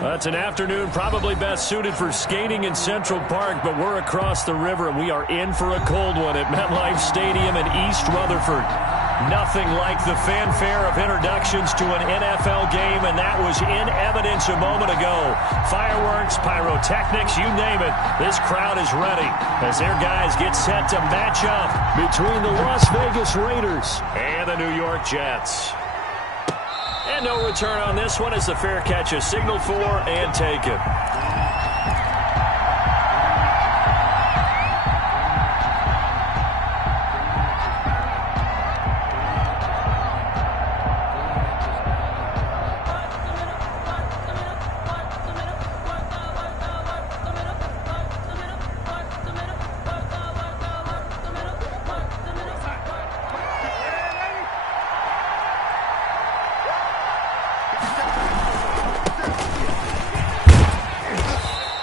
It's an afternoon probably best suited for skating in Central Park, but we're across the river, and we are in for a cold one at MetLife Stadium in East Rutherford. Nothing like the fanfare of introductions to an NFL game, and that was in evidence a moment ago. Fireworks, pyrotechnics, you name it. This crowd is ready as their guys get set to match up between the Las Vegas Raiders and the New York Jets. And no return on this one as the fair catch is signaled for and taken.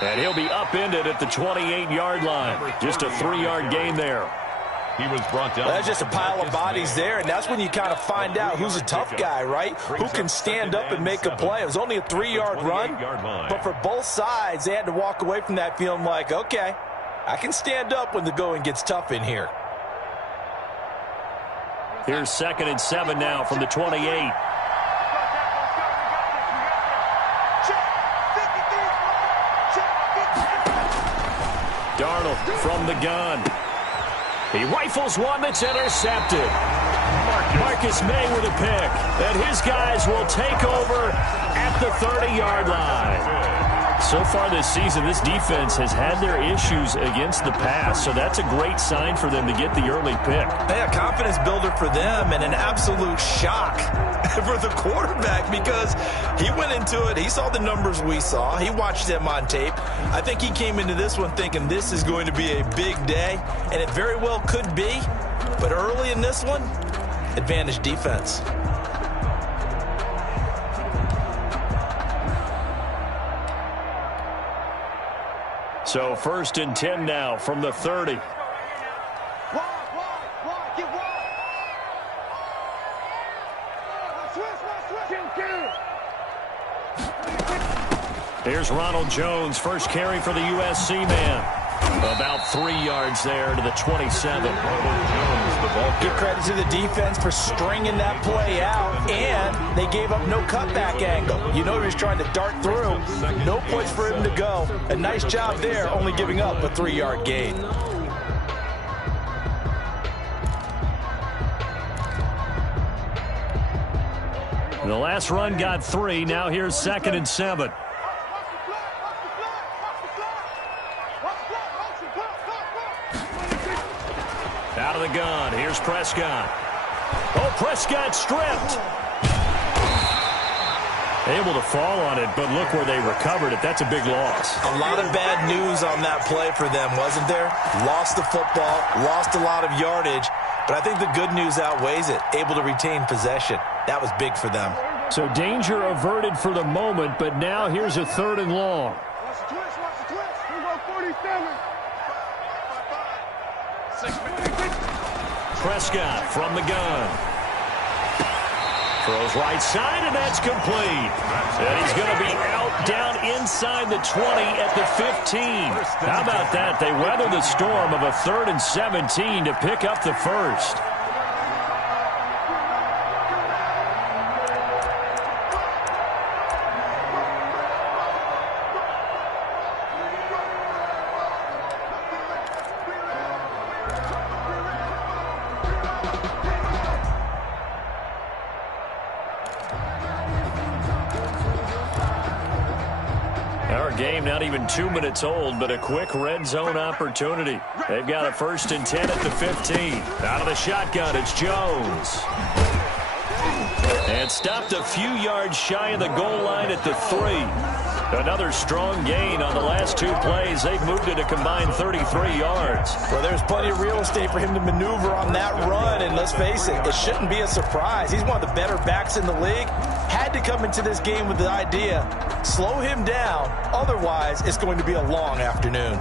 And he'll be upended at the 28-yard line. Just a 3-yard gain there. He was brought down. That's just a pile of bodies there, and that's when you kind of find out who's a tough guy, right? Who can stand up and make a play. It was only a 3-yard run, but for both sides, they had to walk away from that feeling like, okay, I can stand up when the going gets tough in here. Here's 2nd and 7 now from the 28. Darnold from the gun. He rifles one that's intercepted. Marcus May with a pick. And his guys will take over at the 30-yard line. So far this season, this defense has had their issues against the pass, so that's a great sign for them to get the early pick. Yeah, confidence builder for them and an absolute shock for the quarterback because he went into it. He saw the numbers we saw. He watched them on tape. I think he came into this one thinking this is going to be a big day, and it very well could be. But early in this one, advantage defense. So 1st and 10 now from the 30. Here's Ronald Jones, first carry for the USC man. About 3 yards there to the 27. Give credit to the defense for stringing that play out, and they gave up no cutback angle. You know he was trying to dart through. No place for him to go. A nice job there, only giving up a 3-yard gain. The last run got 3. Now here's 2nd and 7. Out of the gun. Here's Prescott. Oh, Prescott stripped. Able to fall on it, but look where they recovered it. That's a big loss. A lot of bad news on that play for them, wasn't there? Lost the football, lost a lot of yardage, but I think the good news outweighs it. Able to retain possession. That was big for them. So danger averted for the moment, but now here's a 3rd and long. Watch the twist, watch the twist. Here we go, 47. Prescott from the gun. Throws right side, and that's complete. And he's going to be out down inside the 20 at the 15. How about that? They weather the storm of a 3rd and 17 to pick up the first. Game not even 2 minutes old, but a quick red zone opportunity. They've got a 1st and 10 at the 15. Out of the shotgun, it's Jones. And stopped a few yards shy of the goal line at the 3. Another strong gain on the last 2 plays. They've moved it a combined 33 yards. Well, there's plenty of real estate for him to maneuver on that run, and let's face it, it shouldn't be a surprise. He's one of the better backs in the league. Had to come into this game with the idea, slow him down, otherwise it's going to be a long afternoon.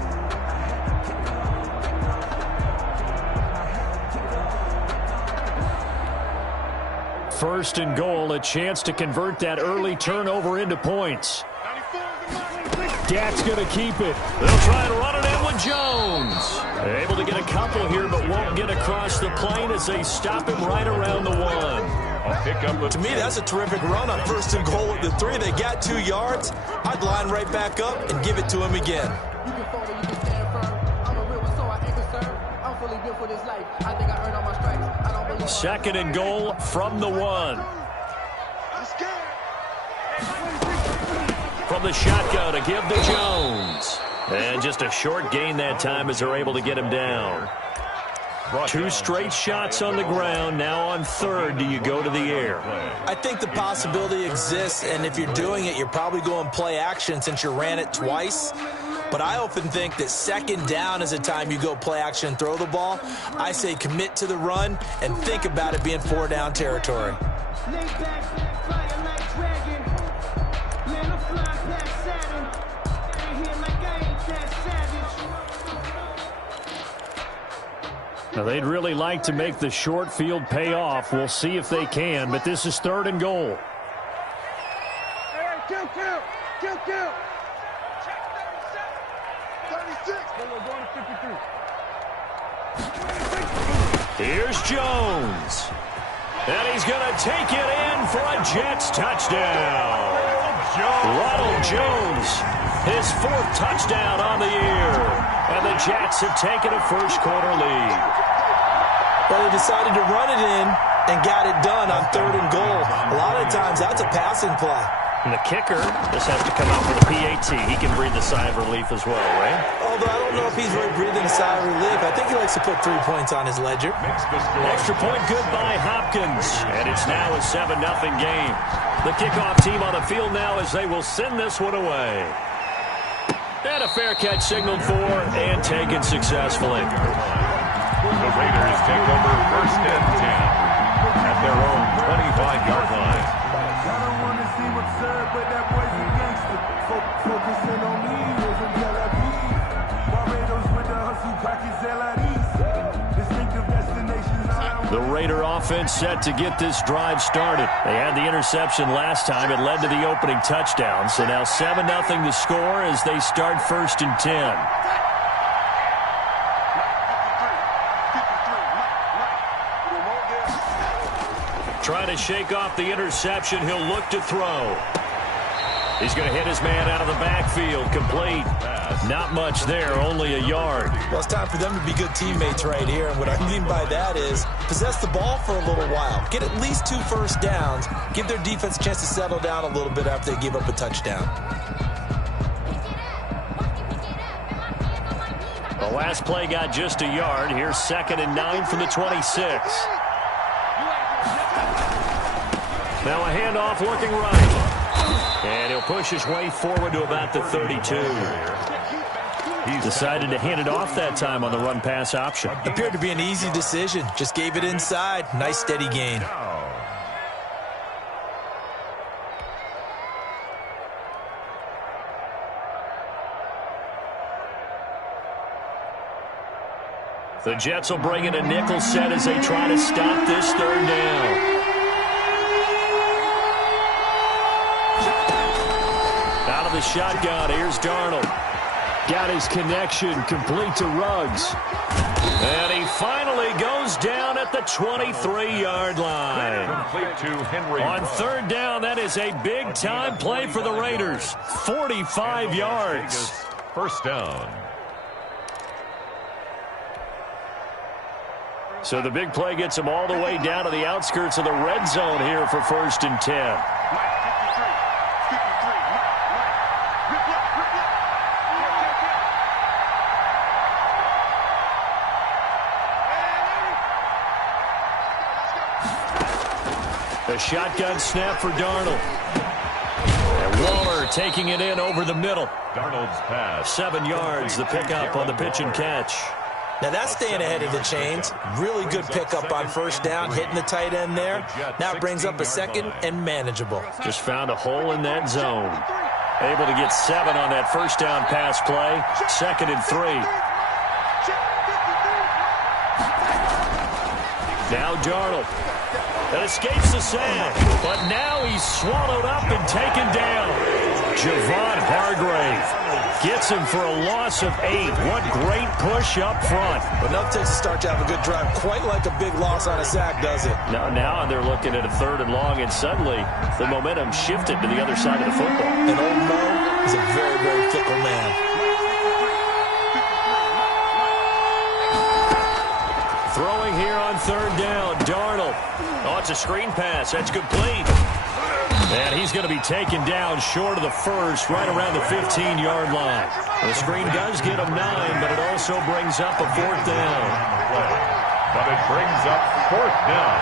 First and goal, a chance to convert that early turnover into points. 94. Dak's going to keep it. They'll try and run it in with Jones. They're able to get a couple here, but won't get across the plane as they stop him right around the 1. To me, that's a terrific run on 1st and goal at the 3. They got 2 yards. I'd line right back up and give it to him again. Second and goal from the 1. From the shotgun to give to Jones. And just a short gain that time as they're able to get him down. 2 straight shots on the ground. Now on 3rd, do you go to the air? I think the possibility exists, and if you're doing it, you're probably going play action since you ran it twice. But I often think that 2nd down is the time you go play action and throw the ball. I say commit to the run and think about it being 4 down territory. Now, they'd really like to make the short field pay off. We'll see if they can, but this is 3rd and goal. Hey, kill. 36. We're going to 53. Here's Jones. And he's going to take it in for a Jets touchdown. Ronald Jones, his 4th touchdown on the year. And the Jets have taken a first-quarter lead. Well, they decided to run it in and got it done on 3rd and goal. A lot of times, that's a passing play. And the kicker just has to come out with a PAT. He can breathe a sigh of relief as well, right? Although I don't know if he's really breathing a sigh of relief. I think he likes to put 3 points on his ledger. Extra point good by Hopkins. And it's now a 7-0 game. The kickoff team on the field now as they will send this one away. And a fair catch signaled for and taken successfully. The Raiders take over 1st and 10 at their own 25-yard line. I don't want to see what's up, but that boy's a gangster. Focusing on me, from Tel Aviv. Barbados with the hustle, pockets LIDs. Distinctive destinations. The Raider offense set to get this drive started. They had the interception last time. It led to the opening touchdown. So now 7-0 the score as they start 1st and 10. Trying to shake off the interception. He'll look to throw. He's going to hit his man out of the backfield. Complete. Not much there, only a yard. Well, it's time for them to be good teammates right here. And what I mean by that is possess the ball for a little while. Get at least 2 first downs. Give their defense a chance to settle down a little bit after they give up a touchdown. The last play got just a yard. Here's 2nd and 9 from the 26. Now a handoff looking right. And he'll push his way forward to about the 32. He's decided to hand it off that time on the run-pass option. Appeared to be an easy decision. Just gave it inside. Nice steady gain. The Jets will bring in a nickel set as they try to stop this 3rd down. Out of the shotgun, here's Darnold. Got his connection, complete to Ruggs. And he finally goes down at the 23-yard line. On 3rd down, that is a big-time play for the Raiders. 45 yards. 1st down. So the big play gets him all the way down to the outskirts of the red zone here for 1st and 10. A shotgun snap for Darnold. And Waller taking it in over the middle. Darnold's pass. 7 yards, the pickup on the pitch and catch. Now that's staying ahead of the chains. Really good pickup on 1st down, hitting the tight end there. Now it brings up a 2nd and manageable. Just found a hole in that zone. Able to get 7 on that 1st down pass play. 2nd and 3. Now Darnold. That escapes the sack, but now he's swallowed up and taken down. Javon Hargrave gets him for a loss of 8. What great push up front. Enough takes to start to have a good drive. Quite like a big loss on a sack, does it? Now they're looking at a 3rd and long, and suddenly the momentum shifted to the other side of the football. And old Mo is a very, very fickle man. Throwing here on 3rd down, Darnold. Oh, it's a screen pass. That's complete. And he's going to be taken down short of the first, right around the 15-yard line. The screen does get him 9, but it also brings up a 4th down. But it brings up 4th down.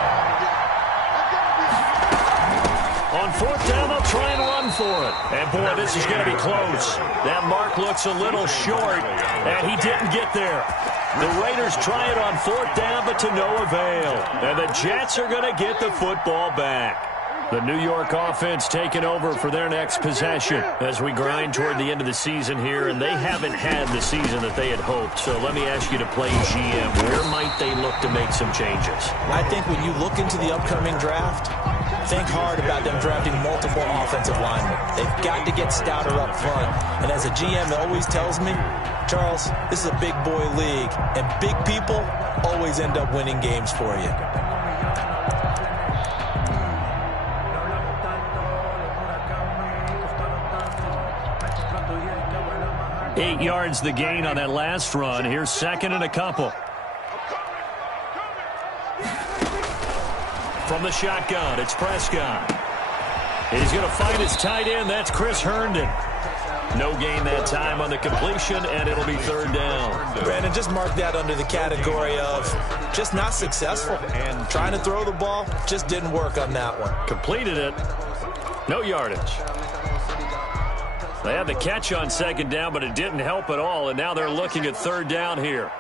On 4th down, they'll try and run for it. And, boy, this is going to be close. That mark looks a little short, and he didn't get there. The Raiders try it on 4th down, but to no avail. And the Jets are going to get the football back. The New York offense taking over for their next possession as we grind toward the end of the season here, and they haven't had the season that they had hoped. So let me ask you to play GM. Where might they look to make some changes? I think when you look into the upcoming draft, think hard about them drafting multiple offensive linemen. They've got to get stouter up front. And as a GM always tells me, Charles, this is a big boy league, and big people always end up winning games for you. 8 yards the gain on that last run. Here's 2nd and a couple. From the shotgun, it's Prescott. He's going to find his tight end. That's Chris Herndon. No gain that time on the completion, and it'll be 3rd down. Brandon, just mark that under the category of just not successful. And trying to throw the ball just didn't work on that one. Completed it. No yardage. They had the catch on 2nd down, but it didn't help at all, and now they're looking at 3rd down here.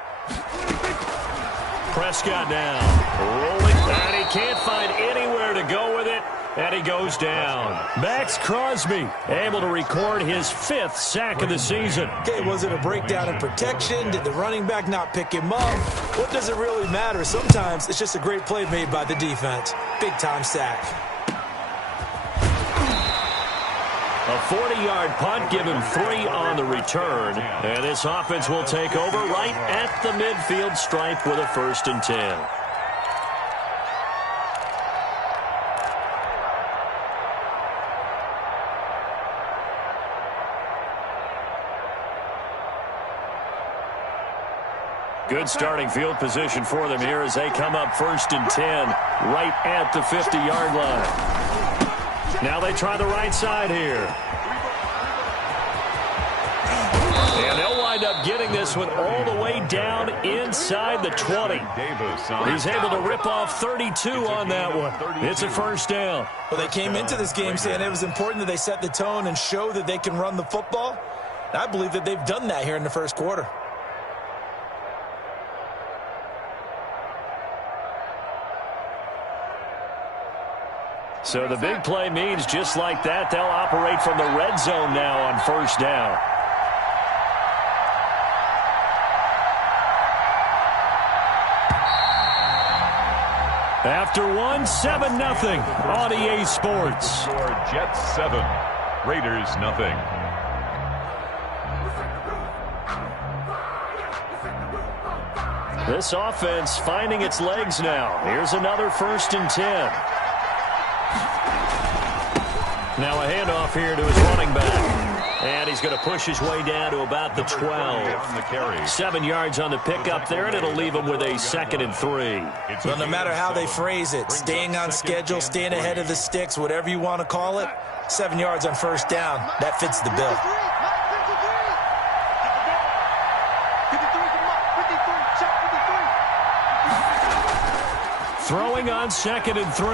Prescott down. Rolling, and he can't find anywhere to go with it, and he goes down. Max Crosby able to record his 5th sack of the season. Okay, was it a breakdown in protection? Did the running back not pick him up? What does it really matter? Sometimes it's just a great play made by the defense. Big-time sack. A 40-yard punt, give him 3 on the return. And this offense will take over right at the midfield stripe with a 1st and 10. Good starting field position for them here as they come up 1st and 10 right at the 50-yard line. Now they try the right side here. And they'll wind up getting this one all the way down inside the 20. He's able to rip off 32 on that one. It's a 1st down. Well, they came into this game saying it was important that they set the tone and show that they can run the football. And I believe that they've done that here in the 1st quarter. So the big play means just like that, they'll operate from the red zone now on 1st down. After one, 7-0 on EA Sports. Jets 7, Raiders 0. This offense finding its legs now. Here's another 1st and 10. Now a handoff here to his running back. And he's going to push his way down to about the 12. 7 yards on the pickup there, and it'll leave him with a 2nd and 3. Well, no matter how they phrase it, staying on schedule, staying ahead of the sticks, whatever you want to call it, 7 yards on 1st down, that fits the bill. Throwing on 2nd and 3.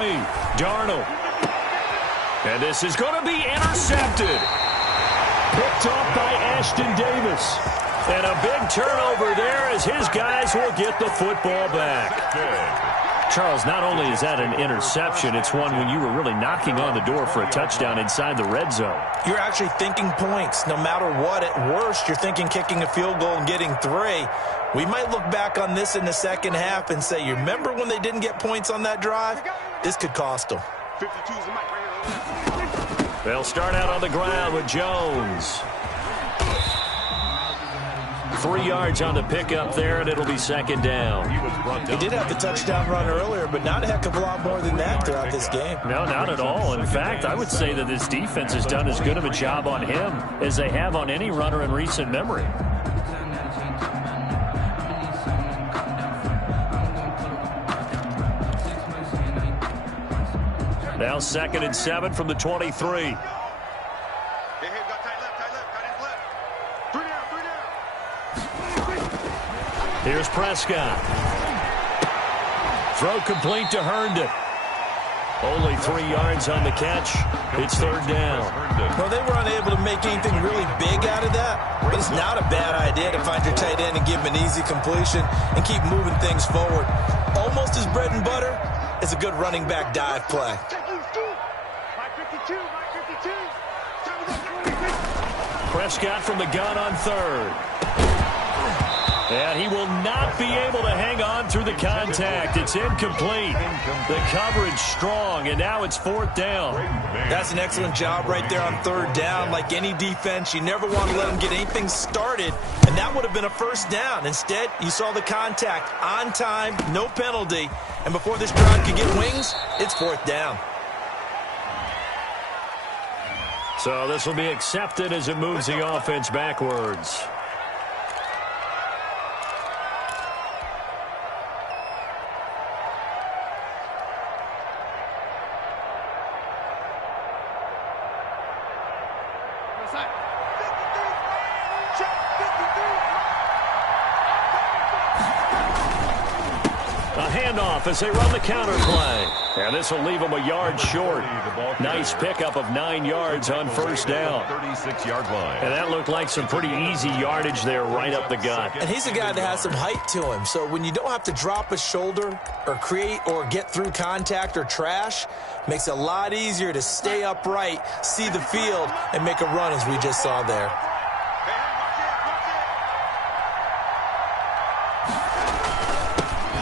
Darnold. And this is going to be intercepted. Picked off by Ashton Davis. And a big turnover there as his guys will get the football back. Charles, not only is that an interception, it's one when you were really knocking on the door for a touchdown inside the red zone. You're actually thinking points. No matter what, at worst, you're thinking kicking a field goal and getting 3. We might look back on this in the 2nd half and say, you remember when they didn't get points on that drive? This could cost them. 52's the mic right here. They'll start out on the ground with Jones. 3 yards on the pickup there, and it'll be second down. He did have the touchdown run earlier, but not a heck of a lot more than that throughout this game. No, not at all. In fact, I would say that this defense has done as good of a job on him as they have on any runner in recent memory. Now 2nd and 7 from the 23. Here's Prescott. Throw complete to Herndon. Only 3 yards on the catch. It's 3rd down. Well, they were unable to make anything really big out of that, but it's not a bad idea to find your tight end and give him an easy completion and keep moving things forward. Almost as bread and butter is a good running back dive play. Prescott from the gun on 3rd. And he will not be able to hang on through the contact. It's incomplete. The coverage strong, and now it's 4th down. That's an excellent job right there on 3rd down. Like any defense, you never want to let them get anything started, and that would have been a 1st down. Instead, you saw the contact on time, no penalty, and before this drive could get wings, it's 4th down. So this will be accepted as it moves the offense backwards. As they run the counter play. And this will leave them a yard short. Nice pickup of 9 yards on 1st down. 36-yard line. And that looked like some pretty easy yardage there right up the gut. And he's a guy that has some height to him. So when you don't have to drop a shoulder or create or get through contact or trash, makes it a lot easier to stay upright, see the field, and make a run as we just saw there.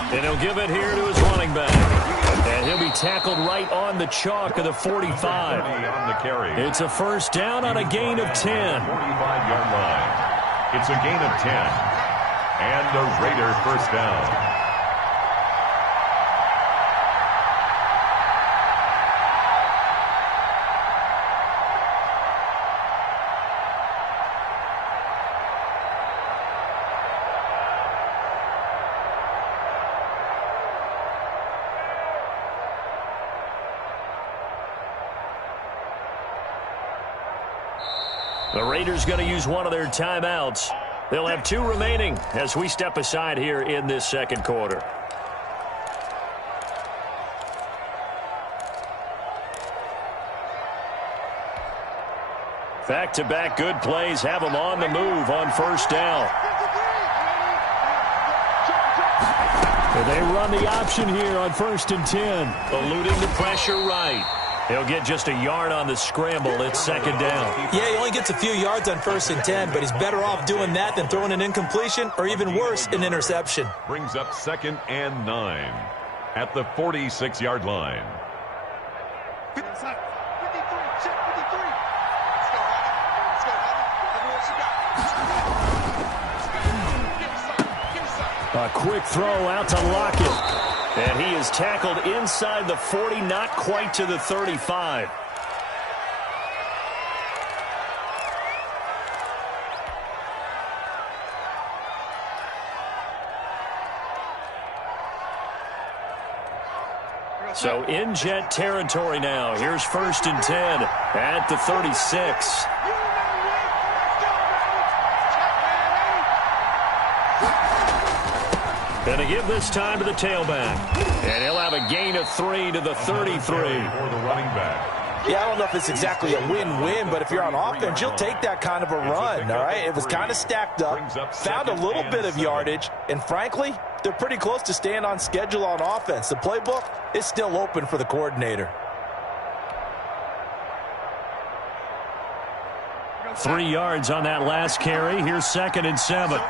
And he'll give it here to his running back. And he'll be tackled right on the chalk of the 45. On the carry. It's a 1st down on a gain of 10. 45-yard line. It's a gain of 10. And the Raiders 1st down. The Raiders going to use one of their timeouts. They'll have 2 remaining as we step aside here in this 2nd quarter. Back-to-back good plays have them on the move on 1st down. And they run the option here on 1st and 10. Eluding the pressure right. He'll get just a yard on the scramble. It's 2nd down. Yeah, he only gets a few yards on 1st and 10, but he's better off doing that than throwing an incompletion or even worse, an interception. Brings up 2nd and 9 at the 46-yard line. A quick throw out to Lockett. And he is tackled inside the 40, not quite to the 35. So in jet territory now. Here's 1st and 10 at the 36. And to give this time to the tailback. And he'll have a gain of 3 to the 33. For the running back. Yeah, I don't know if it's exactly a win-win, but if you're on offense, you'll take that kind of a run, all right? It was kind of stacked up, found a little bit of yardage, and frankly, they're pretty close to staying on schedule on offense. The playbook is still open for the coordinator. 3 yards on that last carry. Here's 2nd and 7.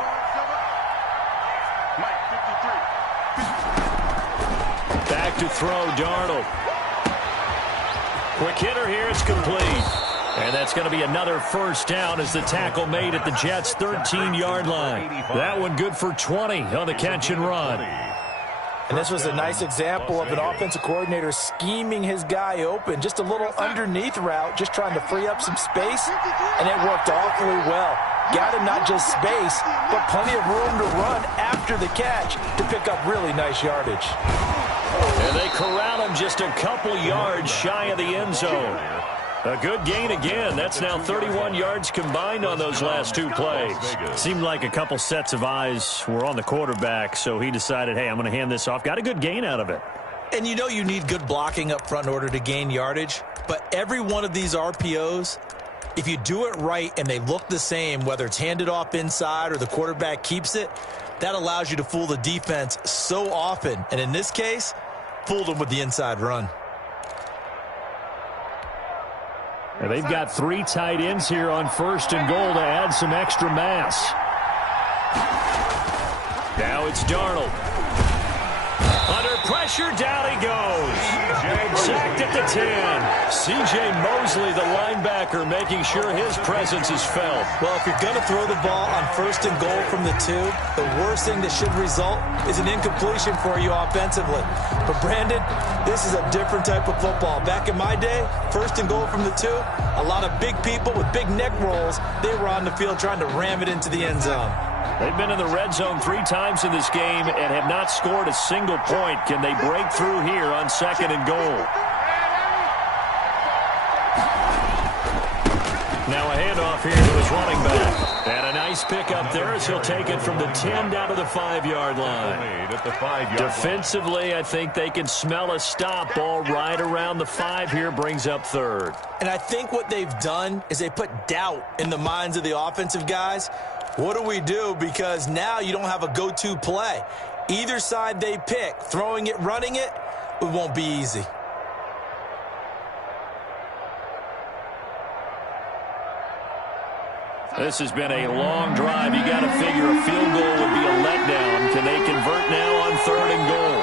Back to throw, Darnold. Quick hitter here. It's complete. And that's going to be another first down as the tackle made at the Jets' 13-yard line. That one good for 20 on the catch and run. And this was a nice example of an offensive coordinator scheming his guy open. Just a little underneath route, just trying to free up some space, and it worked awfully well. Got him not just space, but plenty of room to run after the catch to pick up really nice yardage. And they corral him just a couple yards shy of the end zone. A good gain again. That's now 31 yards combined on those last two plays. Seemed like a couple sets of eyes were on the quarterback, so he decided, hey, I'm going to hand this off. Got a good gain out of it. And you know you need good blocking up front in order to gain yardage, but every one of these RPOs, if you do it right and they look the same, whether it's handed off inside or the quarterback keeps it, that allows you to fool the defense so often. And in this case, fooled them with the inside run. And they've got 3 tight ends here on 1st and goal to add some extra mass. Now it's Darnold. Under pressure, down he goes. Sacked at the 10. C.J. Mosley, the linebacker, making sure his presence is felt. Well, if you're going to throw the ball on 1st and goal from the 2, the worst thing that should result is an incompletion for you offensively. But, Brandon, this is a different type of football. Back in my day, 1st and goal from the 2, a lot of big people with big neck rolls, they were on the field trying to ram it into the end zone. They've been in the red zone 3 times in this game and have not scored a single point. Can they break through here on 2nd and goal? Now a handoff here to his running back. And a nice pickup there as he'll take it from the 10 down to the 5-yard line. Defensively, I think they can smell a stop. Ball right around the 5 here, brings up 3rd. And I think what they've done is they put doubt in the minds of the offensive guys. What do we do? Because now you don't have a go-to play. Either side they pick, throwing it, running it, it won't be easy. This has been a long drive. You got to figure a field goal would be a letdown. Can they convert now on 3rd and goal?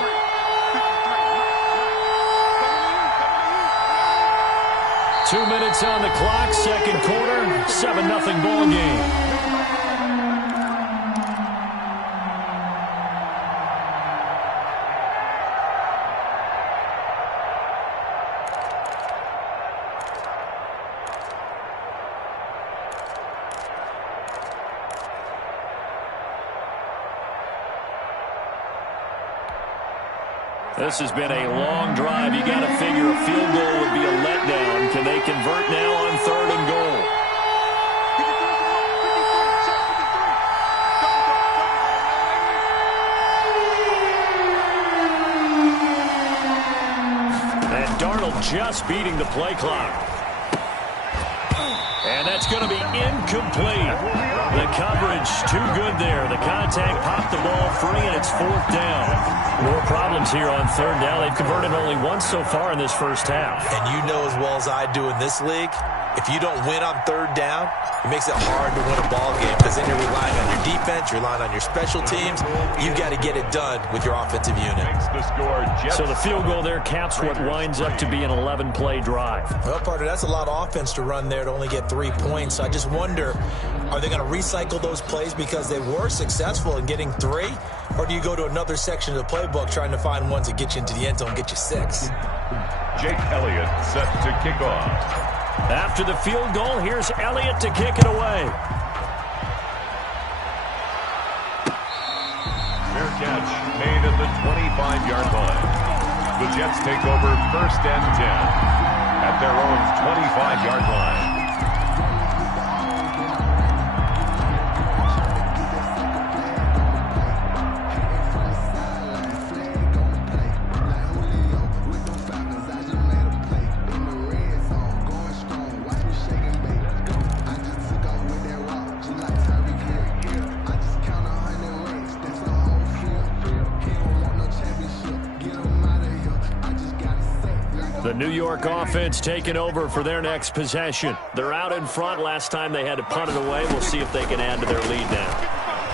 Two minutes on the clock, 2nd quarter, 7-0 ball game. This has been a long drive. You got to figure a field goal would be a letdown. Can they convert now on 3rd and goal? And Darnold just beating the play clock. And that's going to be incomplete. The coverage too good there. The contact popped the ball free, and it's 4th down. More problems here on 3rd down. They've converted only once so far in this first half. And you know as well as I do in this league, if you don't win on 3rd down, it makes it hard to win a ball game because then you're relying on your defense, you're relying on your special teams. You've got to get it done with your offensive unit. So the field goal there caps what winds up to be an 11-play drive. Well, partner, that's a lot of offense to run there to only get 3 points. So I just wonder, are they going to recycle those plays because they were successful in getting 3? Or do you go to another section of the playbook trying to find ones that get you into the end zone and get you 6? Jake Elliott set to kick off. After the field goal, here's Elliott to kick it away. Fair catch made at the 25-yard line. The Jets take over 1st and 10 at their own 25-yard line. The New York offense taking over for their next possession. They're out in front. Last time they had to punt it away. We'll see if they can add to their lead now.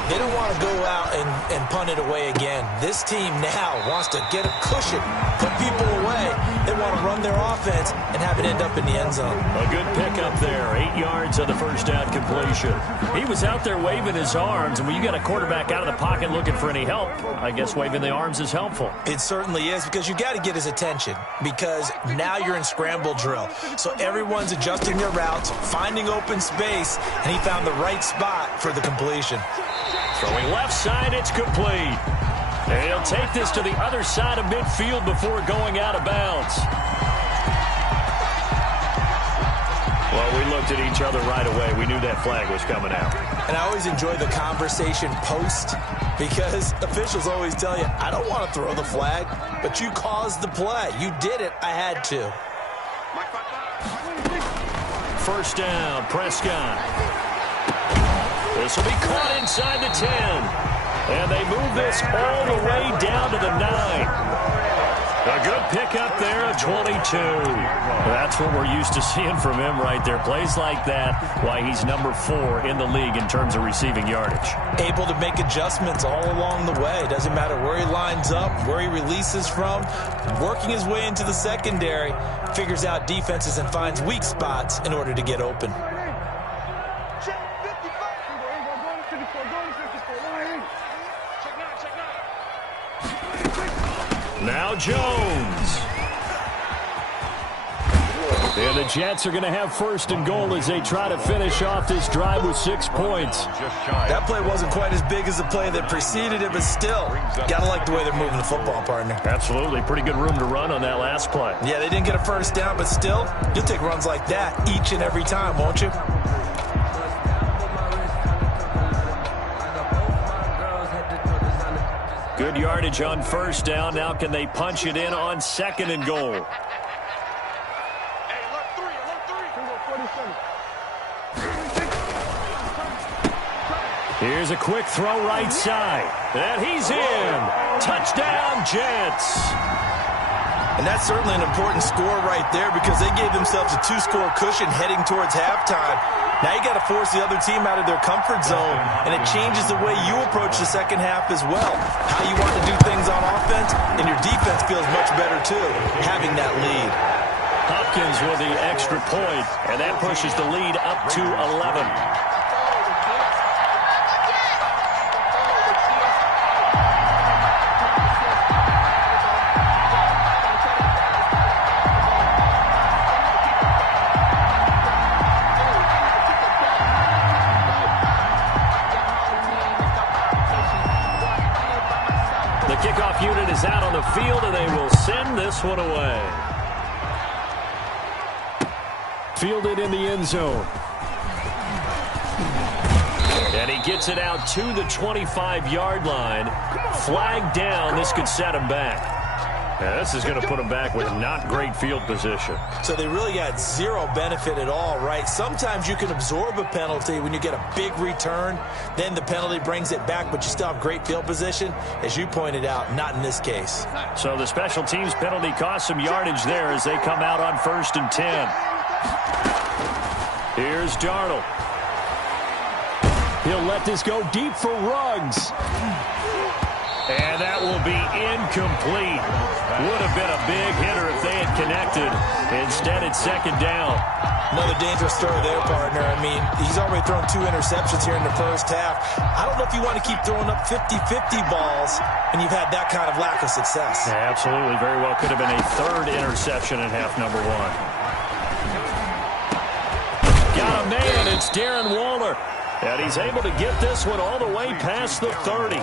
They don't want to go out and punt it away again. This team now wants to get a cushion, put people away. They want to run run their offense and have it end up in the end zone. A good pickup there. 8 yards on the first down completion. He was out there waving his arms, and when you got a quarterback out of the pocket looking for any help, I guess waving the arms is helpful. It certainly is, because you got to get his attention, because now you're in scramble drill. So everyone's adjusting their routes, finding open space, and he found the right spot for the completion. Throwing left side, it's complete. And he'll take this to the other side of midfield before going out of bounds. Well, we looked at each other right away. We knew that flag was coming out. And I always enjoy the conversation post, because officials always tell you, I don't want to throw the flag, but you caused the play. You did it. I had to. First down, Prescott. This will be caught inside the 10. And they move this all the way down to the 9. A good pickup there at 22. That's what we're used to seeing from him right there. Plays like that, why he's number 4 in the league in terms of receiving yardage. Able to make adjustments all along the way. Doesn't matter where he lines up, where he releases from. Working his way into the secondary, figures out defenses and finds weak spots in order to get open. Now Jones. And the Jets are going to have first and goal as they try to finish off this drive with 6 points. That play wasn't quite as big as the play that preceded it, but still, got to like the way they're moving the football, partner. Absolutely. Pretty good room to run on that last play. Yeah, they didn't get a first down, but still, you'll take runs like that each and every time, won't you? Good yardage on first down. Now can they punch it in on second and goal? Here's a quick throw right side. And he's in. Touchdown, Jets. And that's certainly an important score right there, because they gave themselves a 2-score cushion heading towards halftime. Now you got to force the other team out of their comfort zone, and it changes the way you approach the second half as well. How you want to do things on offense, and your defense feels much better too, having that lead. Hopkins with the extra point, and that pushes the lead up to 11. Kickoff unit is out on the field, and they will send this one away. Fielded in the end zone. And he gets it out to the 25-yard line. Flag down. This could set him back. Yeah, this is going to put him back with not great field position. So they really got zero benefit at all, right? Sometimes you can absorb a penalty when you get a big return. Then the penalty brings it back, but you still have great field position. As you pointed out, not in this case. So the special teams penalty cost some yardage there as they come out on 1st and 10. Here's Darnold. He'll let this go deep for Ruggs. And that will be incomplete. Would have been a big hitter if they had connected. Instead, it's second down. Another dangerous throw there, partner. I mean, he's already thrown 2 interceptions here in the first half. I don't know if you want to keep throwing up 50-50 balls when you've had that kind of lack of success. Yeah, absolutely. Very well could have been a 3rd interception in half number 1. Got a man. It's Darren Waller. And he's able to get this one all the way past the 30.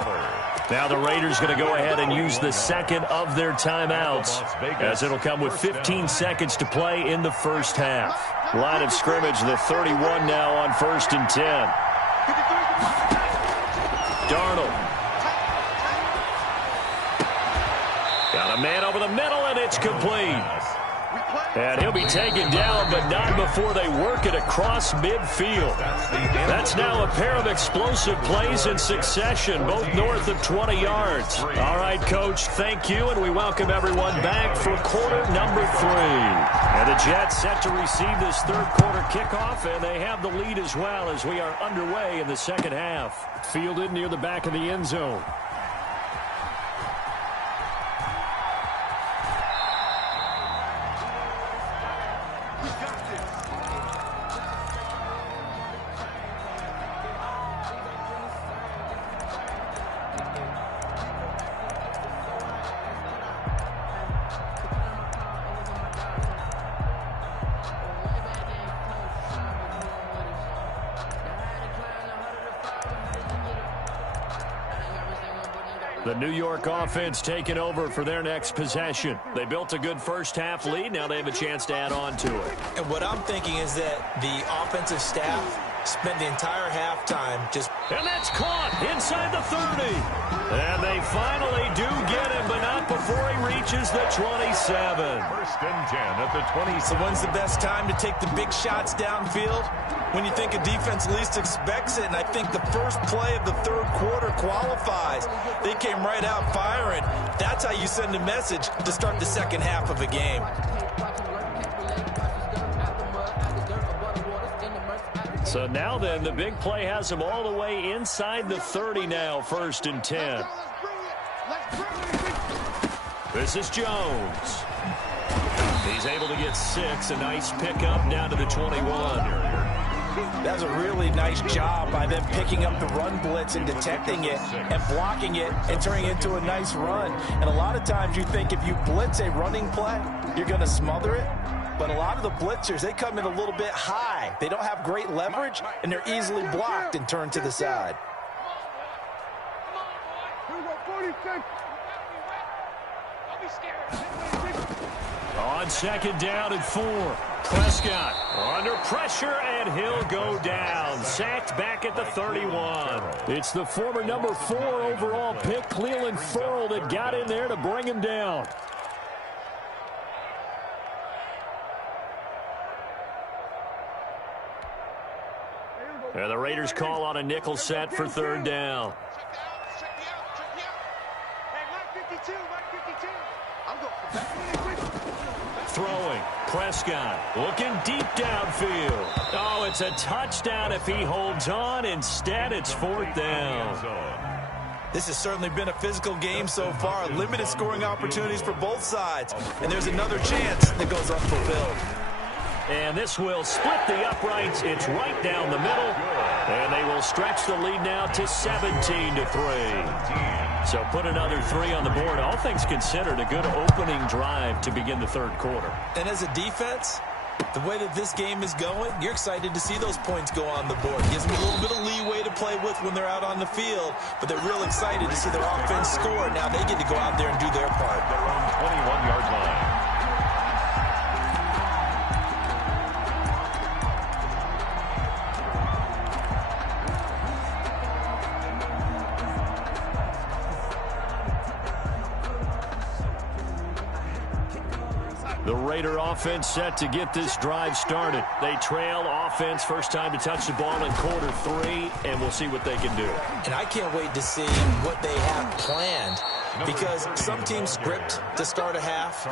Now the Raiders going to go ahead and use the second of their timeouts, as it'll come with 15 seconds to play in the first half. Line of scrimmage, the 31 now on 1st and 10. Darnold. Got a man over the middle, and it's complete. And he'll be taken down, but not before they work it across midfield. That's now a pair of explosive plays in succession, both north of 20 yards. All right, Coach, thank you, and we welcome everyone back for quarter number 3. And the Jets set to receive this 3rd quarter kickoff, and they have the lead as well as we are underway in the second half. Fielded near the back of the end zone. The New York offense taking over for their next possession. They built a good first-half lead. Now they have a chance to add on to it. And what I'm thinking is that the offensive staff spent the entire halftime just... And that's caught inside the 30. And they finally do get him, but not before he reaches the 27. First and 10 at the 20. So when's the best time to take the big shots downfield? When you think a defense least expects it, and I think the first play of the third quarter qualifies. They came right out firing. That's how you send a message to start the second half of a game. So now then, the big play has him all the way inside the 30 now, first and 10. This is Jones. He's able to get 6. A nice pickup down to the 21. That's a really nice job by them picking up the run blitz and detecting it and blocking it and turning it into a nice run. And a lot of times you think if you blitz a running play, you're going to smother it. But a lot of the blitzers, they come in a little bit high. They don't have great leverage, and they're easily blocked and turned to the side. On second down and 4. Prescott under pressure, and he'll go down. Sacked back at the 31. It's the former number 4 overall pick, Cleveland Ferrell, that got in there to bring him down. And the Raiders call on a nickel set for third down. Throwing, Prescott looking deep downfield. Oh, it's a touchdown if he holds on. Instead, it's fourth down. This has certainly been a physical game so far. Limited scoring opportunities for both sides. And there's another chance that goes unfulfilled. And this will split the uprights. It's right down the middle. And they will stretch the lead now to 17-3. So put another 3 on the board. All things considered, a good opening drive to begin the third quarter. And as a defense, the way that this game is going, you're excited to see those points go on the board. Gives them a little bit of leeway to play with when they're out on the field. But they're real excited to see their offense score. Now they get to go out there and do their part. Their own 21-yard line. The Raider offense set to get this drive started. They trail offense, first time to touch the ball in quarter 3, and we'll see what they can do. And I can't wait to see what they have planned, because some teams script to start a half.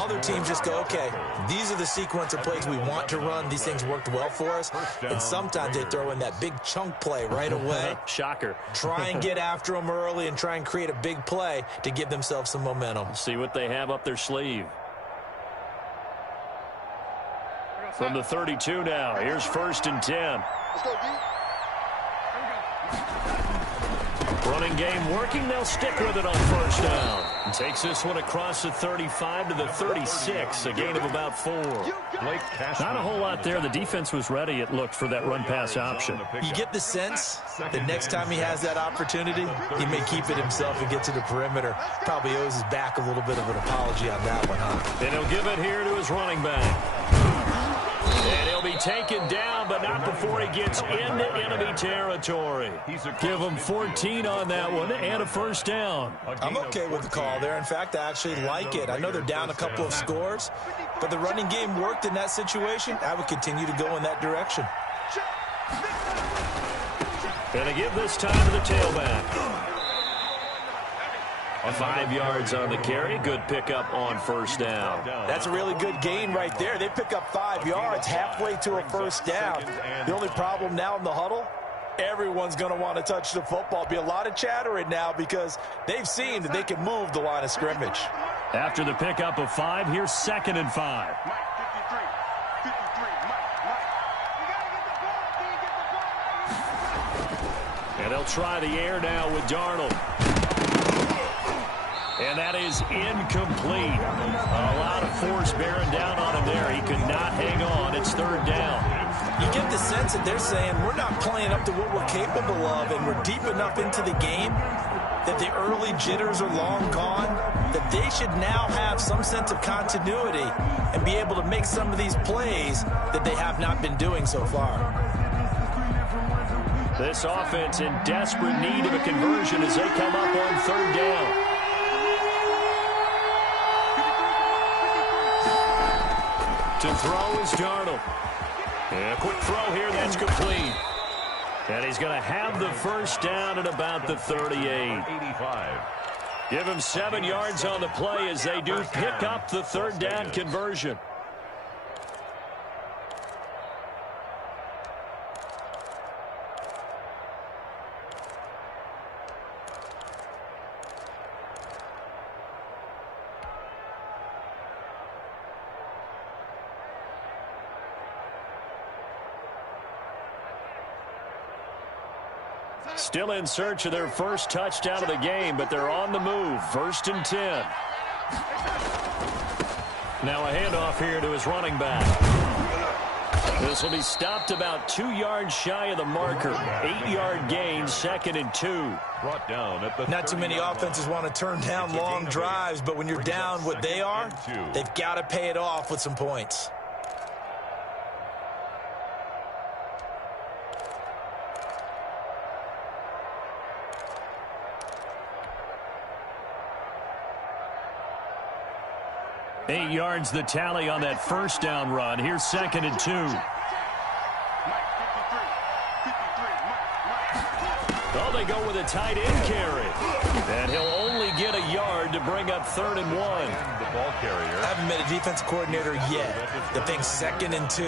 Other teams just go, okay, these are the sequence of plays we want to run. These things worked well for us. And sometimes they throw in that big chunk play right away. Shocker. Try and get after them early and try and create a big play to give themselves some momentum. See what they have up their sleeve. From the 32 now, here's first and 10. Let's go, D. Running game working, they'll stick with it on first down. And takes this one across the 35 to the 36, a gain of about 4. Not a whole lot there. The defense was ready, it looked, for that run-pass option. You get the sense that next time he has that opportunity, he may keep it himself and get to the perimeter. Probably owes his back a little bit of an apology on that one, huh? And he'll give it here to his running back. And he'll be taken down, but not before he gets into enemy territory. Give him 14 on that one and a first down. I'm okay with the call there. In fact, I actually like it. I know they're down a couple of scores, but the running game worked in that situation. I would continue to go in that direction. Gonna give this time to the tailback. 5 yards on the carry. Good pickup on first down. That's a really good gain right there. They pick up 5 yards halfway to a first down. The only problem now in the huddle, everyone's going to want to touch the football. Be a lot of chattering now because they've seen that they can move the line of scrimmage. After the pickup of 5, here's second and 5. And they'll try the air now with Darnold. And that is incomplete. A lot of force bearing down on him there. He could not hang on. It's third down. You get the sense that they're saying we're not playing up to what we're capable of, and we're deep enough into the game that the early jitters are long gone, that they should now have some sense of continuity and be able to make some of these plays that they have not been doing so far. This offense in desperate need of a conversion as they come up on third down. To throw is Darnold. And a quick throw here, that's complete. And he's going to have the first down at about the 38. 85. Give him 7 yards on the play as they do pick up the third down conversion. Still in search of their first touchdown of the game, but they're on the move. 1st and 10. Now a handoff here to his running back. This will be stopped about 2 yards shy of the marker. 8-yard gain, 2nd and 2. Brought down at the Not too many offenses want to turn down long drives, but when you're down what they are, they've got to pay it off with some points. Eight yards the tally on that first down run. Here's 2nd and 2. Oh, they go with a tight end carry. And he'll only get a yard to bring up 3rd and 1. The ball carrier. I haven't met a defense coordinator yet that thinks 2nd and 2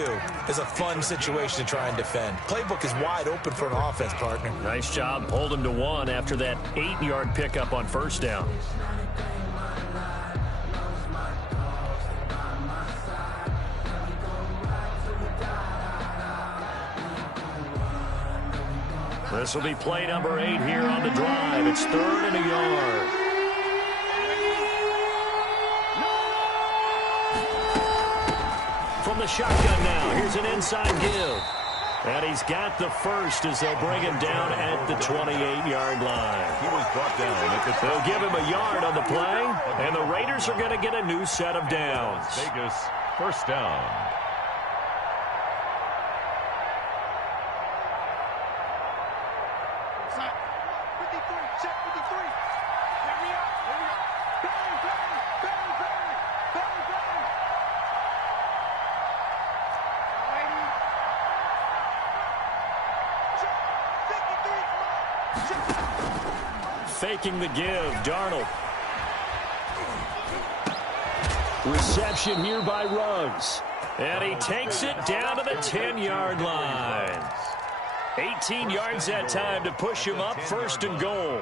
is a fun situation to try and defend. Playbook is wide open for an offense, partner. Nice job. Pulled him to 1 after that 8-yard pickup on first down. This will be play number 8 here on the drive. It's 3rd and a yard. From the shotgun now, here's an inside give. And he's got the first as they'll bring him down at the 28-yard line. He was brought down at the They'll give him a yard on the play, and the Raiders are going to get a new set of downs. Vegas, first down. Faking the give, Darnold. Reception here by Ruggs. And he takes it down to the 10-yard line. 18 yards that time to push him up, 1st and goal.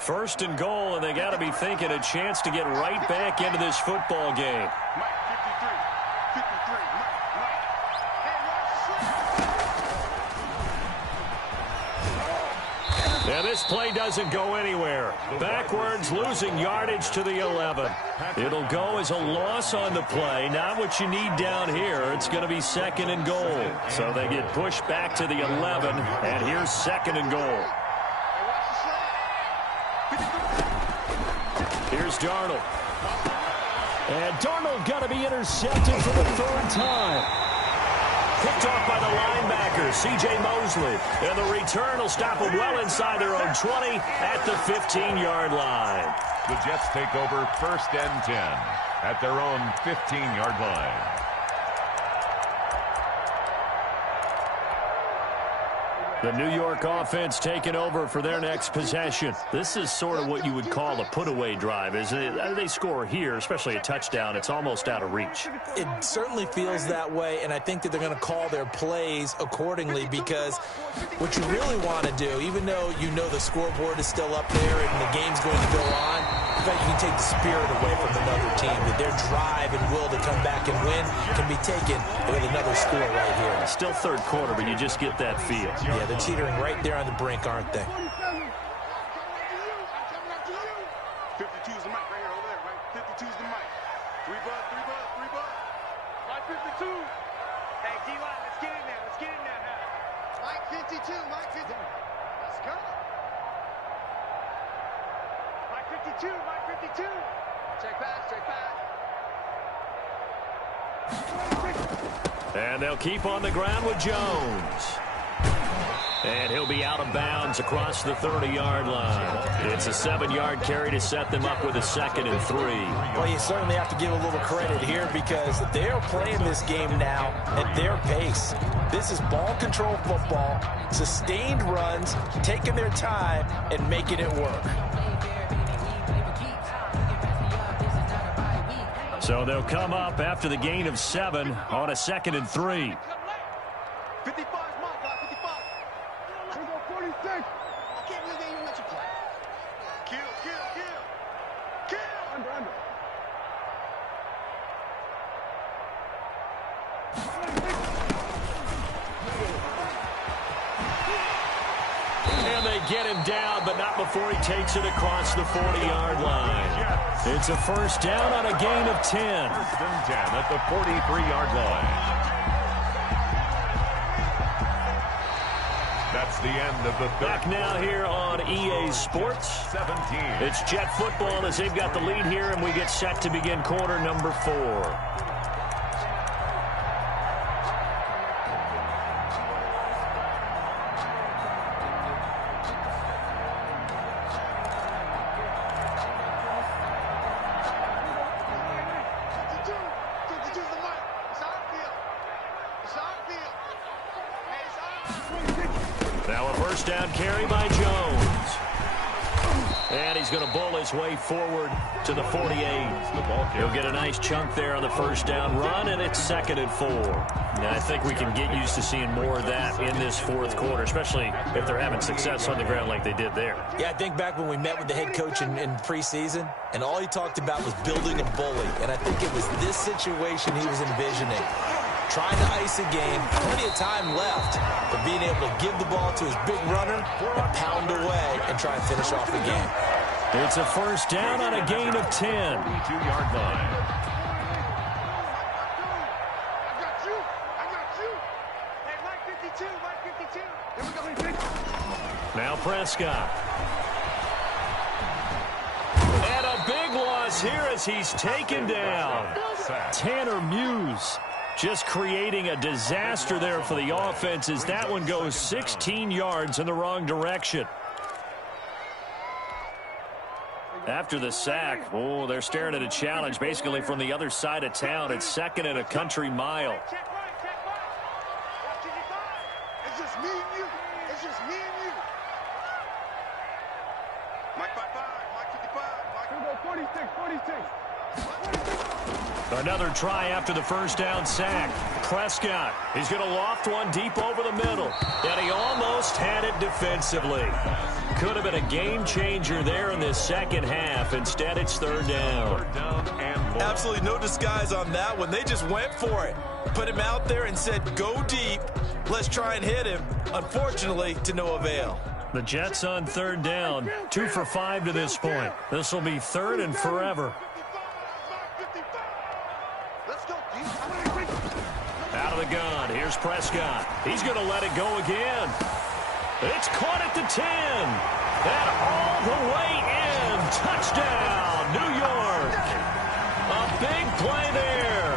First and goal, and they got to be thinking a chance to get right back into this football game. And this play doesn't go anywhere. Backwards, losing yardage to the 11. It'll go as a loss on the play. Not what you need down here. It's going to be 2nd and goal. So they get pushed back to the 11, and here's 2nd and goal. Here's Darnold. And Darnold got to be intercepted for the 3rd time. Picked off by the linebacker, C.J. Mosley. And the return will stop them well inside their own 20 at the 15-yard line. The Jets take over 1st and 10 at their own 15-yard line. The New York offense taking over for their next possession. This is sort of what you would call a put-away drive, isn't it? They score here, especially a touchdown. It's almost out of reach. It certainly feels that way, and I think that they're going to call their plays accordingly because what you really want to do, even though you know the scoreboard is still up there and the game's going to go on, in fact, you can take the spirit away from another team. That their drive and will to come back and win can be taken with another score right here. Still 3rd quarter, but you just get that feel. Yeah, they're teetering right there on the brink, aren't they? Mike 52. Hey, D-line, let's get in there. Let's get in there now. Mike 52, Mike 52. Let's go. Mike 52, Mike 52. Check back, check back. And they'll keep on the ground with Jones. And he'll be out of bounds across the 30-yard line. It's a 7-yard carry to set them up with a 2nd and 3. Well, you certainly have to give a little credit here because they're playing this game now at their pace. This is ball control football, sustained runs, taking their time, and making it work. So they'll come up after the gain of 7 on a 2nd and 3. 55, Mark, 55. Here we go, 46. I can't believe they even let you play. Kill, kill, kill. Kill. Under. And they get him down, but not before he takes it across the 40-yard line. It's a first down on a gain of 10. First and 10 at the 43-yard line. That's the end of the third. Back now here on EA Sports. 17. It's Jet football as they've got the lead here, and we get set to begin quarter number 4. Now a first down carry by Jones. And he's going to bowl his way forward to the 48. He'll get a nice chunk there on the first down run, and it's 2nd and 4. Now, I think we can get used to seeing more of that in this fourth quarter, especially if they're having success on the ground like they did there. Yeah, I think back when we met with the head coach in preseason, and all he talked about was building a bully. And I think it was this situation he was envisioning. Trying to ice a game, plenty of time left, but being able to give the ball to his big runner and pound away and try and finish off the game. It's a first down on a gain of 10. 2-yard line. I got you. Hey, Mike 52, Mike 52. Here we go. Now Prescott. And a big loss here as he's taken down. Tanner Muse just creating a disaster there for the offense as that one goes 16 yards in the wrong direction. After the sack, they're staring at a challenge basically from the other side of town. It's 2nd and a country mile. Check right. Watch 55. It's just me and you. It's just me and you. Mike 55, Mike 55, Mike. Here we go, 46. Another try after the first down sack. Prescott, he's going to loft one deep over the middle. And he almost had it defensively. Could have been a game changer there in this second half. Instead, it's 3rd down. 3rd down and 4. Absolutely no disguise on that one. They just went for it. Put him out there and said, go deep. Let's try and hit him. Unfortunately, to no avail. The Jets on 3rd down. 2 for 5 to this point. This will be 3rd and forever. Out of the gun. Here's Prescott. He's going to let it go again. It's caught at the 10. And all the way in. Touchdown, New York. A big play there.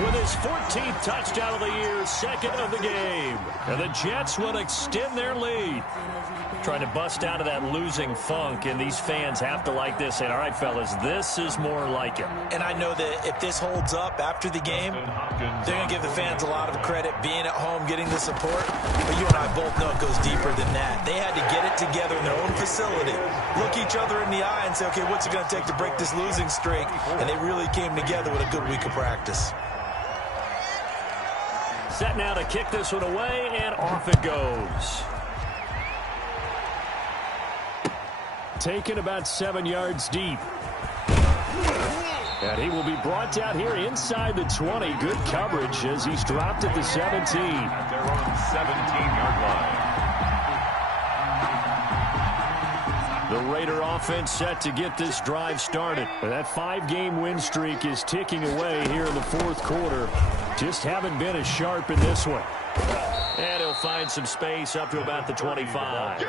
With his 14th touchdown of the year, 2nd of the game. And the Jets will extend their lead. Trying to bust out of that losing funk, and these fans have to like this. And all right, fellas, this is more like it. And I know that if this holds up after the game, they're going to give the fans a lot of credit, being at home, getting the support. But you and I both know it goes deeper than that. They had to get it together in their own facility, look each other in the eye and say, okay, what's it going to take to break this losing streak? And they really came together with a good week of practice. Set now to kick this one away, and off it goes. Taken about 7 yards deep. And he will be brought down here inside the 20. Good coverage as he's dropped at the 17. At their own 17-yard line. The Raider offense set to get this drive started. That 5-game win streak is ticking away here in the fourth quarter. Just haven't been as sharp in this one. And he'll find some space up to about the 25.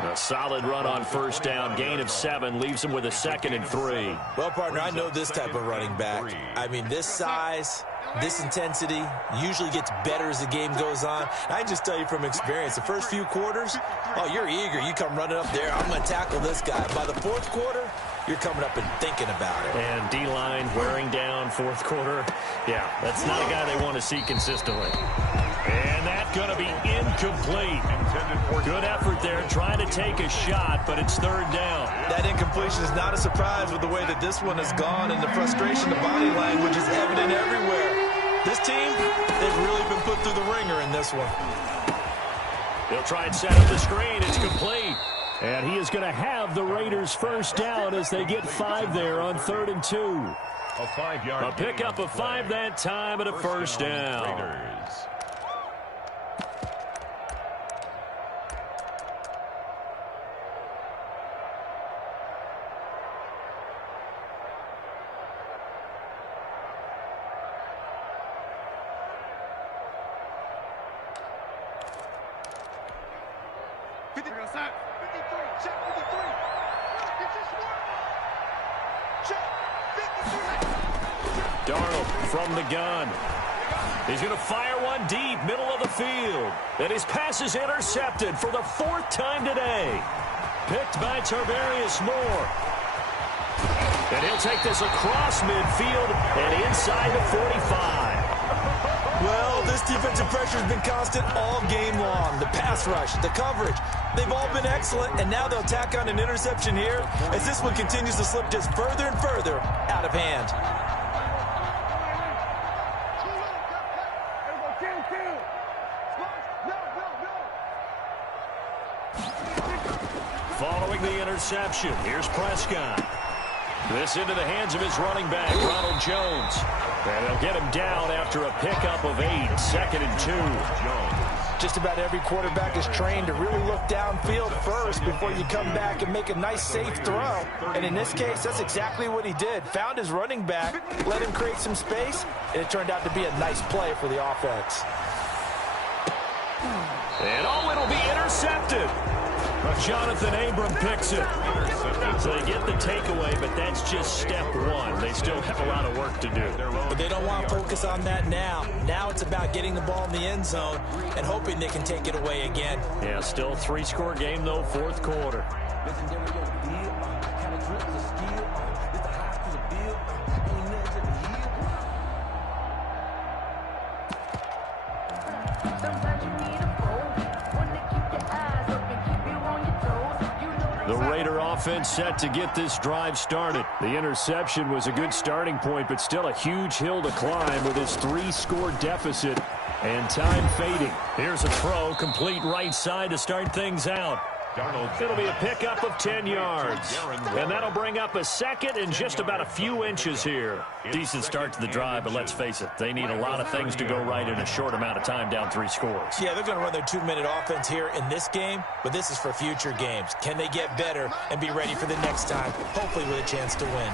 A solid run on first down. Gain of 7 leaves him with a 2nd and 3. Well, partner, I know this type of running back. I mean, this size, this intensity usually gets better as the game goes on. I can just tell you from experience, the first few quarters, oh, you're eager. You come running up there, I'm going to tackle this guy. By the fourth quarter, you're coming up and thinking about it. And D-line wearing down fourth quarter. Yeah, that's not a guy they want to see consistently. And that's going to be incomplete. Good effort there, trying to take a shot, but it's third down. That incompletion is not a surprise with the way that this one has gone, and the frustration, the body language is evident everywhere. This team, they've really been put through the ringer in this one. He'll try and set up the screen. It's complete. And he is going to have the Raiders first down as they get 5 there on 3rd and 2. A 5-yard A pickup of 5 that time and a first down. Raiders. Darnold from the gun. He's going to fire one deep, middle of the field. And his pass is intercepted for the 4th time today. Picked by Tarvarius Moore. And he'll take this across midfield and inside the 45. Well, this defensive pressure has been constant all game long. The pass rush, the coverage, they've all been excellent, and now they'll tack on an interception here as this one continues to slip just further and further out of hand. Following the interception, here's Prescott. This into the hands of his running back, Ronald Jones. And they'll get him down after a pickup of 8, 2nd and 2. Jones. Just about every quarterback is trained to really look downfield first before you come back and make a nice, safe throw. And in this case, that's exactly what he did. Found his running back, let him create some space, and it turned out to be a nice play for the offense. And it'll be intercepted. Jonathan Abram picks it. So they get the takeaway, but that's just step 1. They still have a lot of work to do. But they don't want to focus on that now. Now it's about getting the ball in the end zone and hoping they can take it away again. Yeah, still a 3-score game, though, fourth quarter. The Raider offense set to get this drive started. The interception was a good starting point, but still a huge hill to climb with his 3-score deficit and time fading. Here's a throw, complete right side to start things out. It'll be a pickup of 10 yards. And that'll bring up a 2nd and just about a few inches here. Decent start to the drive, but let's face it, they need a lot of things to go right in a short amount of time down 3 scores. Yeah, they're going to run their 2-minute offense here in this game, but this is for future games. Can they get better and be ready for the next time, hopefully with a chance to win?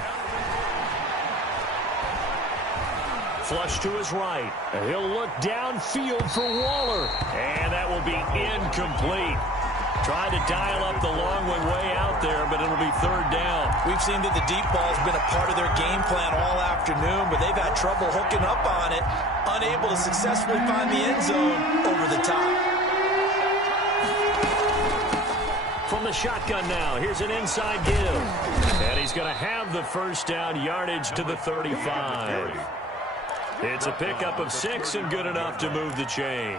Flush to his right. And he'll look downfield for Waller. And that will be incomplete. Tried to dial up the long way out there, but it'll be 3rd down. We've seen that the deep ball's been a part of their game plan all afternoon, but they've had trouble hooking up on it, unable to successfully find the end zone over the top. From the shotgun now, here's an inside give. And he's going to have the first down, yardage to the 35. It's a pickup of 6 and good enough to move the chains.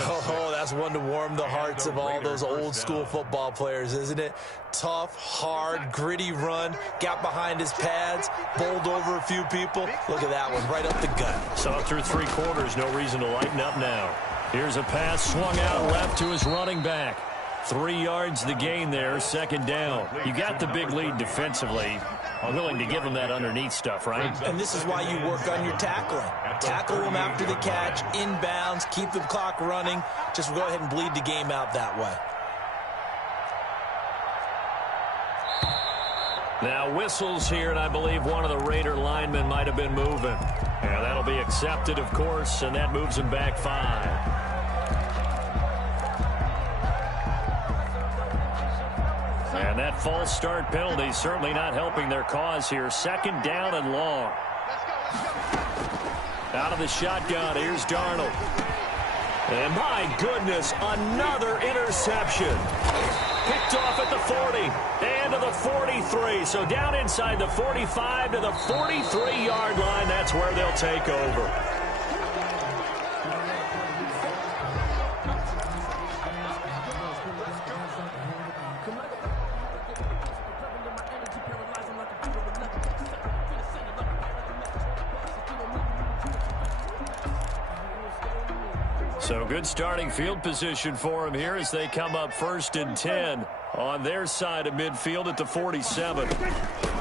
Oh, that's one to warm the hearts of all those old-school football players, isn't it? Tough, hard, gritty run, got behind his pads, bowled over a few people. Look at that one, right up the gut. Saw it through 3 quarters, no reason to lighten up now. Here's a pass swung out left to his running back. 3 yards the gain there, 2nd down. You got the big lead defensively. I'm willing to give him that underneath stuff, right? And this is why you work on your tackling. Tackle them after the catch, inbounds, keep the clock running. Just go ahead and bleed the game out that way. Now whistles here, and I believe one of the Raider linemen might have been moving. And that'll be accepted, of course, and that moves him back 5. And that false start penalty certainly not helping their cause here. 2nd down and long. Out of the shotgun, here's Darnold. And my goodness, another interception. Picked off at the 40 and to the 43. So down inside the 45 to the 43-yard line. That's where they'll take over. So good starting field position for him here as they come up 1st and 10 on their side of midfield at the 47.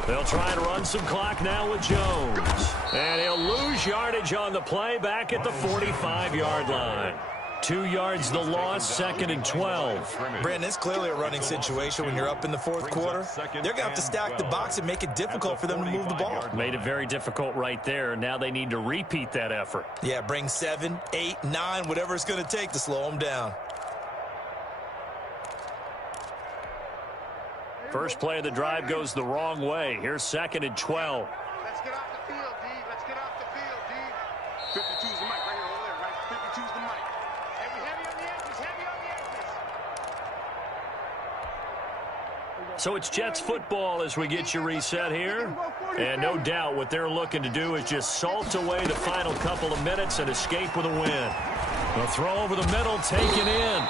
They'll try and run some clock now with Jones. And he'll lose yardage on the play back at the 45-yard line. 2 yards the loss, 2nd and 12. Brandon, it's clearly a running situation when you're up in the 4th quarter. They're going to have to stack the box and make it difficult for them to move the ball. Made it very difficult right there. Now they need to repeat that effort. Yeah, bring 7, 8, 9, whatever it's going to take to slow them down. First play of the drive goes the wrong way. Here's 2nd and 12. Let's get off the field, D. Let's get off the field, D. 52's the mic right here, over there, right? 52's the mic. Heavy on the edges, heavy on the edges. So it's Jets football as we get you reset here. And no doubt what they're looking to do is just salt away the final couple of minutes and escape with a win. They'll throw over the middle, taken in.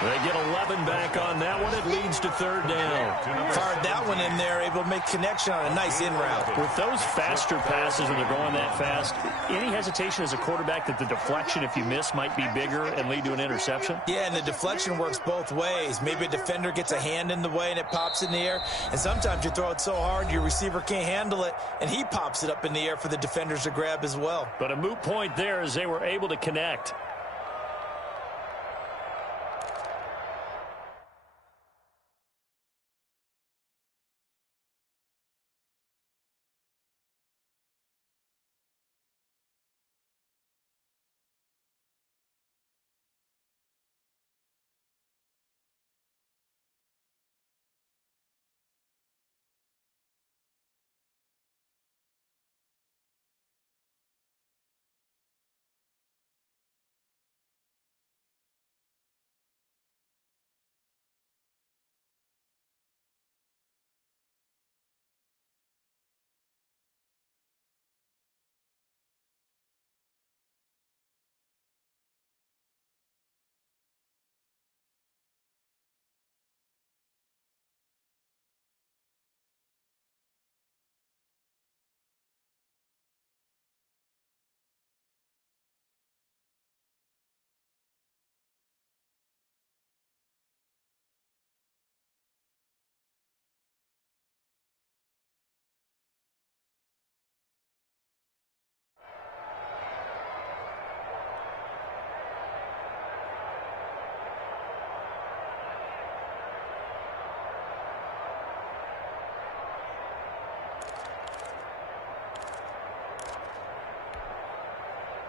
They get 11 back on that one. It leads to 3rd down. Fired that one in there, able to make connection on a nice in route. With those faster passes when they're going that fast, any hesitation as a quarterback that the deflection, if you miss, might be bigger and lead to an interception? Yeah, and the deflection works both ways. Maybe a defender gets a hand in the way and it pops in the air. And sometimes you throw it so hard your receiver can't handle it, and he pops it up in the air for the defenders to grab as well. But a moot point there as they were able to connect.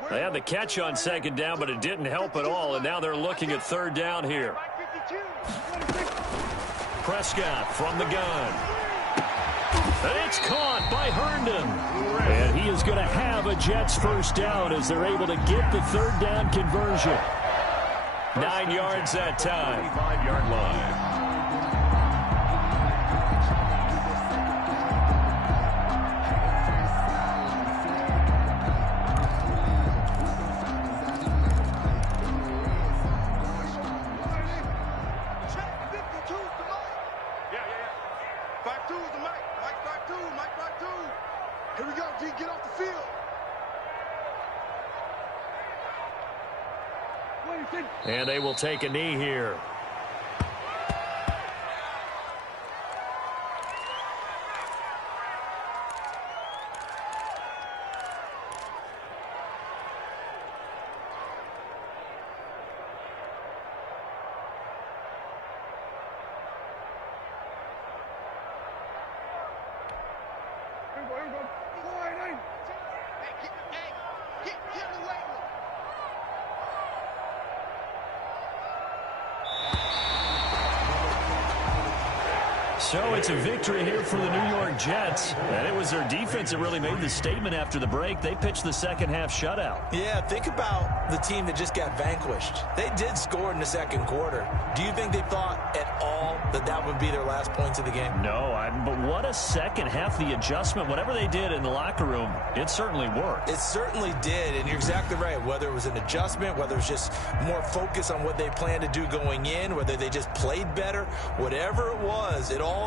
They had the catch on 2nd down, but it didn't help at all, and now they're looking at 3rd down here. Prescott from the gun. And it's caught by Herndon. And he is going to have a Jets 1st down as they're able to get the 3rd down conversion. 9 yards that time. 5-yard line. Here we go, D. Get off the field. And they will take a knee here. So it's a victory here for the New York Jets. And it was their defense that really made the statement after the break. They pitched the second half shutout. Yeah, think about the team that just got vanquished. They did score in the second quarter. Do you think they thought at all that that would be their last points of the game? No, but what a second half. The adjustment, whatever they did in the locker room, it certainly worked. It certainly did, and you're exactly right. Whether it was an adjustment, whether it was just more focus on what they planned to do going in, whether they just played better, whatever it was, it all